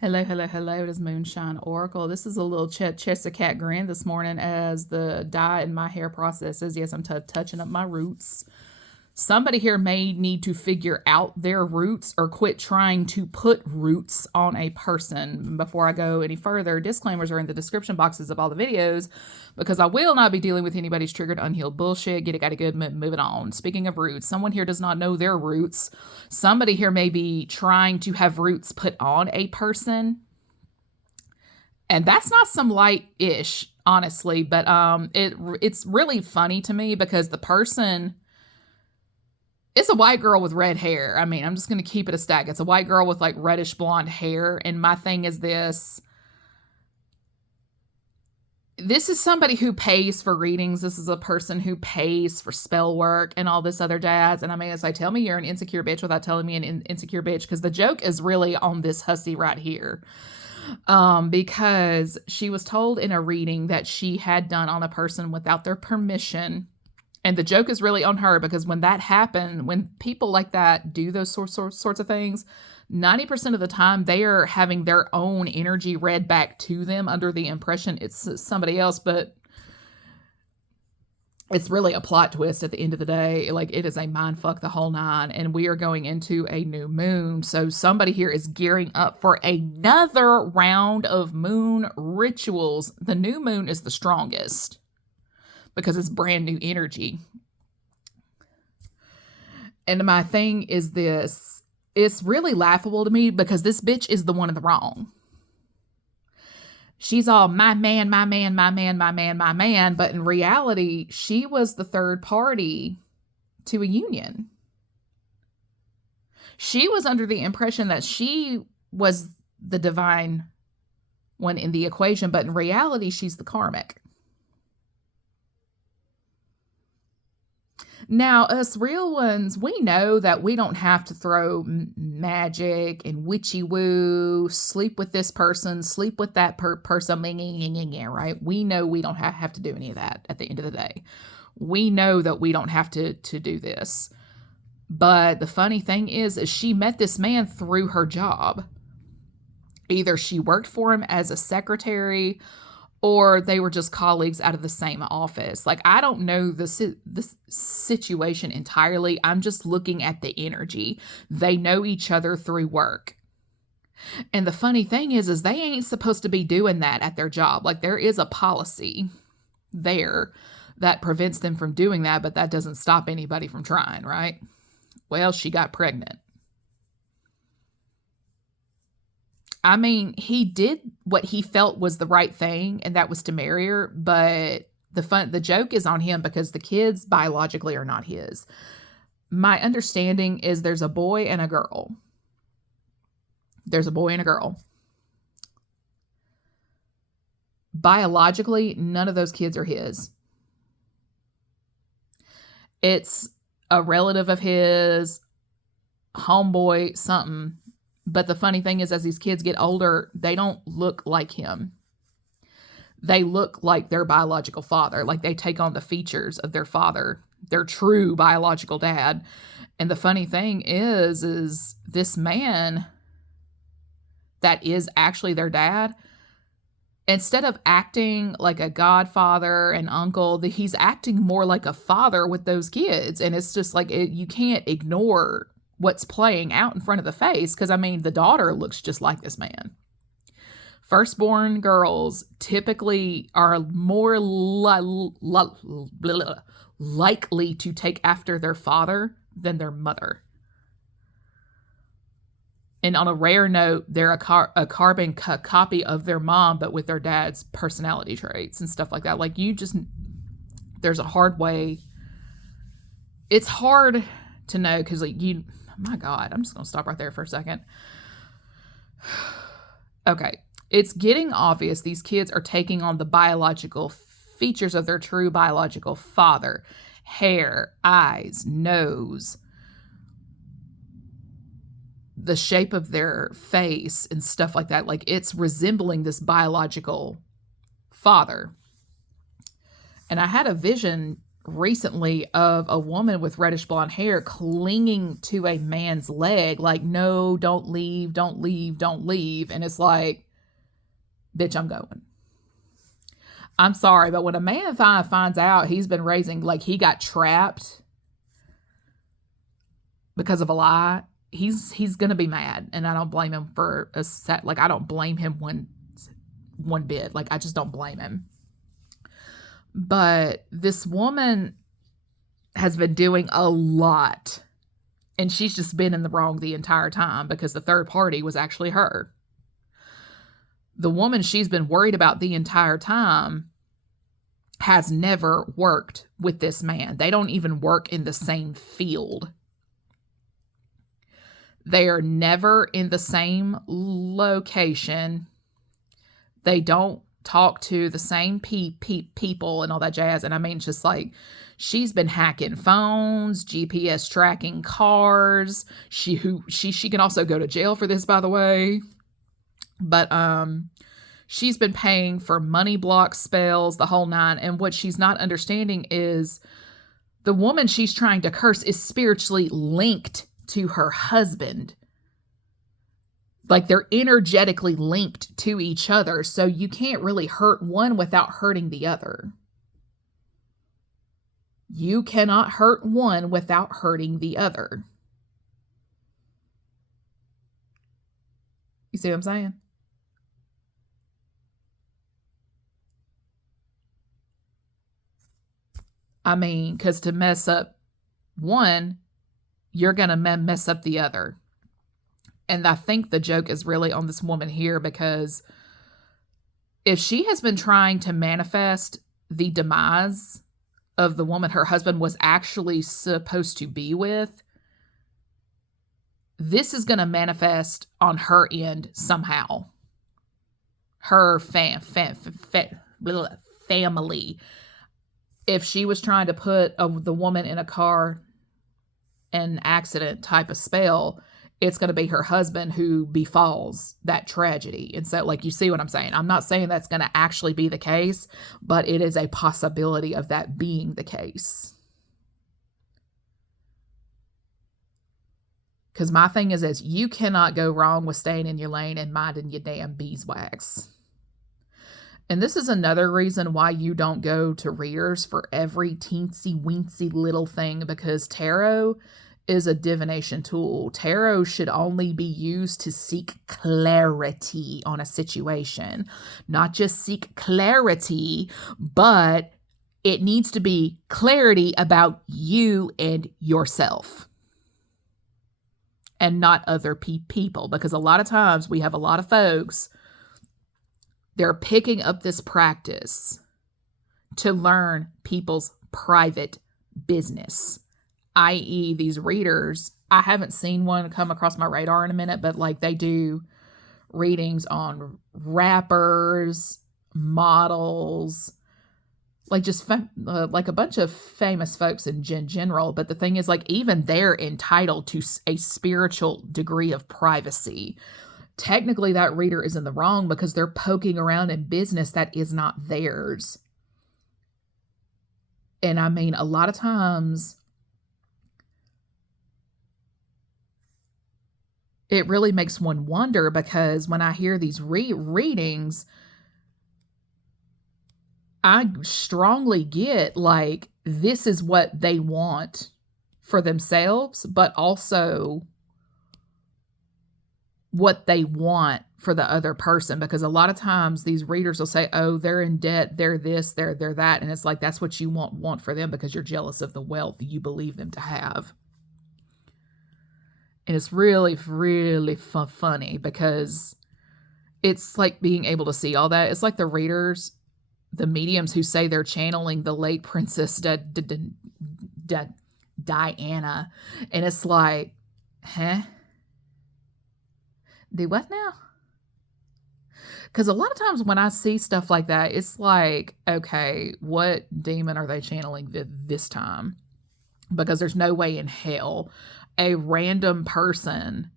Hello, hello, hello. It is Moonshine Oracle. This is a little Cheshire cat Grin this morning as the dye in my hair processes. Yes, I'm touching up my roots. Somebody here may need to figure out their roots or quit trying to put roots on a person. Before I go any further, disclaimers are in the description boxes of all the videos because I will not be dealing with anybody's triggered, unhealed bullshit. Get it, got it good, moving on. Speaking of roots, someone here does not know their roots. Somebody here may be trying to have roots put on a person. And that's not some light-ish, honestly, but it's really funny to me because the person, it's a white girl with red hair. I mean, I'm just going to keep it a stack. It's a white girl with like reddish blonde hair. And my thing is this is somebody who pays for readings. This is a person who pays for spell work and all this other jazz. And I mean, as I tell me you're an insecure bitch without telling me an insecure bitch, because the joke is really on this hussy right here. Because she was told in a reading that she had done on a person without their permission. And the joke is really on her because when that happened, when people like that do those sorts of things, 90% of the time they are having their own energy read back to them under the impression it's somebody else, but it's really a plot twist at the end of the day. Like, it is a mind fuck the whole nine, and we are going into a new moon. So somebody here is gearing up for another round of moon rituals. The new moon is the strongest because it's brand new energy. And my thing is this, it's really laughable to me because this bitch is the one in the wrong. She's all my man, my man, my man, my man, my man. But in reality, she was the third party to a union. She was under the impression that she was the divine one in the equation, but in reality, she's the karmic. Now, us real ones, we know that we don't have to throw magic and witchy woo, sleep with this person, sleep with that person, right? We know we don't have to do any of that at the end of the day. We know that we don't have to do this. But the funny thing is she met this man through her job. Either she worked for him as a secretary or they were just colleagues out of the same office. Like, I don't know this situation entirely. I'm just looking at the energy. They know each other through work. And the funny thing is they ain't supposed to be doing that at their job. Like, there is a policy there that prevents them from doing that, but that doesn't stop anybody from trying, right? Well, she got pregnant. I mean, he did what he felt was the right thing, and that was to marry her. But the joke is on him because the kids biologically are not his. My understanding is there's a boy and a girl. There's a boy and a girl. Biologically, none of those kids are his. It's a relative of his, homeboy, something. But the funny thing is, as these kids get older, they don't look like him. They look like their biological father. Like, they take on the features of their father, their true biological dad. And the funny thing is this man that is actually their dad, instead of acting like a godfather and uncle, he's acting more like a father with those kids. And it's just like, you can't ignore what's playing out in front of the face, because I mean, the daughter looks just like this man. Firstborn girls typically are more likely to take after their father than their mother. And on a rare note, they're a carbon copy of their mom, but with their dad's personality traits and stuff like that. Like, there's a hard way. It's hard to know because, like, my God, I'm just going to stop right there for a second. Okay. It's getting obvious these kids are taking on the biological features of their true biological father. Hair, eyes, nose, the shape of their face and stuff like that. Like, it's resembling this biological father. And I had a vision recently of a woman with reddish blonde hair clinging to a man's leg, like, no, don't leave, don't leave, don't leave. And it's like, bitch, I'm going. I'm sorry, but when a man finds out he's been raising, like, he got trapped because of a lie, he's gonna be mad. And I don't blame him for a set. Like, I don't blame him one bit. Like, I just don't blame him. But this woman has been doing a lot, and she's just been in the wrong the entire time because the third party was actually her. The woman she's been worried about the entire time has never worked with this man. They don't even work in the same field. They are never in the same location. They don't talk to the same people and all that jazz. And I mean, just like, she's been hacking phones, GPS tracking cars. She can also go to jail for this, by the way. But she's been paying for money block spells, the whole nine. And what she's not understanding is the woman she's trying to curse is spiritually linked to her husband. Like, they're energetically linked to each other. So you can't really hurt one without hurting the other. You cannot hurt one without hurting the other. You see what I'm saying? I mean, because to mess up one, you're going to mess up the other. And I think the joke is really on this woman here, because if she has been trying to manifest the demise of the woman her husband was actually supposed to be with, this is going to manifest on her end somehow. Her family. If she was trying to put the woman in a car an accident type of spell, it's going to be her husband who befalls that tragedy. And so, like, you see what I'm saying? I'm not saying that's going to actually be the case, but it is a possibility of that being the case. Because my thing is you cannot go wrong with staying in your lane and minding your damn beeswax. And this is another reason why you don't go to readers for every teensy-weensy little thing, because tarot is a divination tool. Tarot should only be used to seek clarity on a situation. Not just seek clarity, but it needs to be clarity about you and yourself. And not other people. Because a lot of times we have a lot of folks, they're picking up this practice to learn people's private business, i.e. these readers. I haven't seen one come across my radar in a minute, but like, they do readings on rappers, models, like just like a bunch of famous folks in general. But the thing is, like, even they're entitled to a spiritual degree of privacy. Technically, that reader is in the wrong because they're poking around in business that is not theirs. And I mean, a lot of times it really makes one wonder, because when I hear these readings, I strongly get like, this is what they want for themselves, but also what they want for the other person. Because a lot of times these readers will say, oh, they're in debt, they're this, they're that. And it's like, that's what you want for them because you're jealous of the wealth you believe them to have. And it's really, really funny, because it's like being able to see all that. It's like the readers, the mediums who say they're channeling the late Princess Diana. And it's like, huh? Do what now? Because a lot of times when I see stuff like that, it's like, okay, what demon are they channeling this time? Because there's no way in hell a random person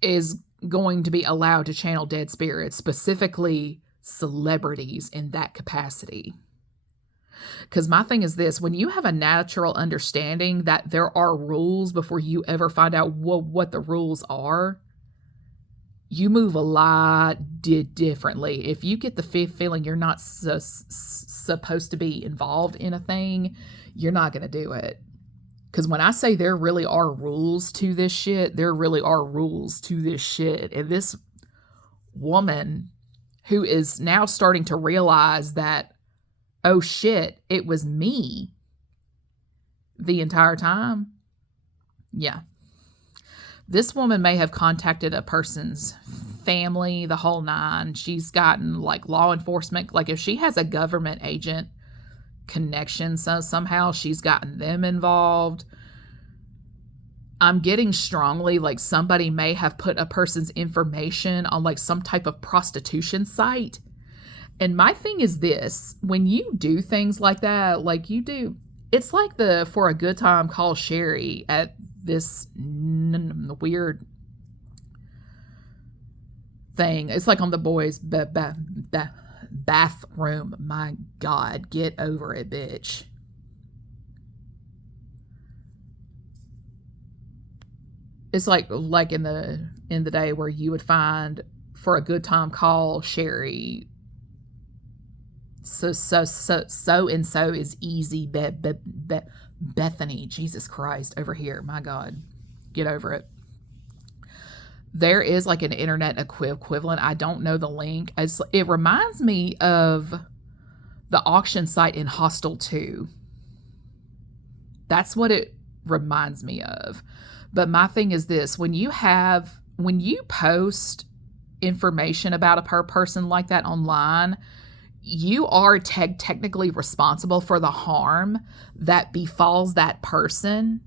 is going to be allowed to channel dead spirits, specifically celebrities, in that capacity. Because my thing is this, when you have a natural understanding that there are rules before you ever find out what the rules are, you move a lot differently. If you get the feeling you're not supposed to be involved in a thing, you're not going to do it. Because when I say there really are rules to this shit, there really are rules to this shit. And this woman who is now starting to realize that, oh shit, it was me the entire time. Yeah. This woman may have contacted a person's family, the whole nine. She's gotten like law enforcement. Like if she has a government agent connection, so somehow she's gotten them involved. I'm getting strongly like somebody may have put a person's information on like some type of prostitution site. And my thing is this, when you do things like that, like you do, it's like the For a Good Time Call Sherry at this weird thing. It's like on the boys' bathroom. My God, get over it, bitch. It's like in the day where you would find For a Good Time Call Sherry. So and so is easy. Bethany, Jesus Christ, over here. My God, get over it. There is like an internet equivalent. I don't know the link. It reminds me of the auction site in Hostel 2. That's what it reminds me of. But my thing is this, when you post information about a person like that online, you are technically responsible for the harm that befalls that person.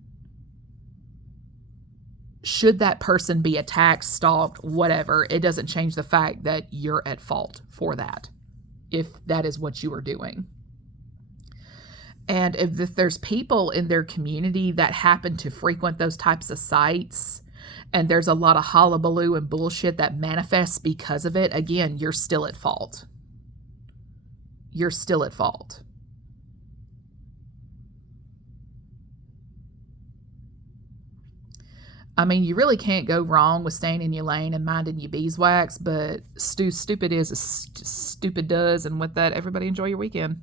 Should that person be attacked, stalked, whatever, it doesn't change the fact that you're at fault for that, if that is what you are doing. And if there's people in their community that happen to frequent those types of sites, and there's a lot of hullabaloo and bullshit that manifests because of it, again, you're still at fault. You're still at fault. I mean, you really can't go wrong with staying in your lane and minding your beeswax, but stupid is as stupid does. And with that, everybody enjoy your weekend.